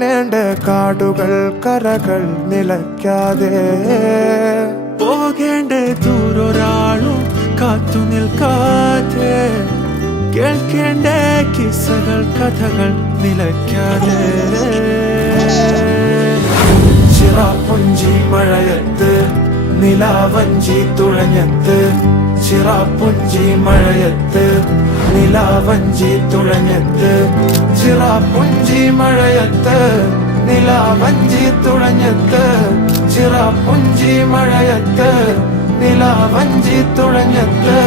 കാണേണ്ട കാടുകൾ കരകൾ നിലയ്ക്കാതെ പോകേണ്ട ദൂരൊരാളും കാത്തു നിൽക്കാതെ കേൾക്കേണ്ട കിസ്സകൾ കഥകൾ നിലയ്ക്കാതെ ചിറാപ്പുഞ്ചി മഴയത്ത് നിലാവഞ്ചി തുഴഞ്ഞത്ത് ചിറാപ്പുഞ്ചി മഴയത്ത് നിലാവഞ്ചി തുഴഞ്ഞത്ത് ചിറാപ്പുഞ്ചി മഴയത്ത് നിലാവഞ്ചി തുഴഞ്ഞത്ത് ചിറാപ്പുഞ്ചി മഴയത്ത് നിലാവഞ്ചി തുഴഞ്ഞത്ത്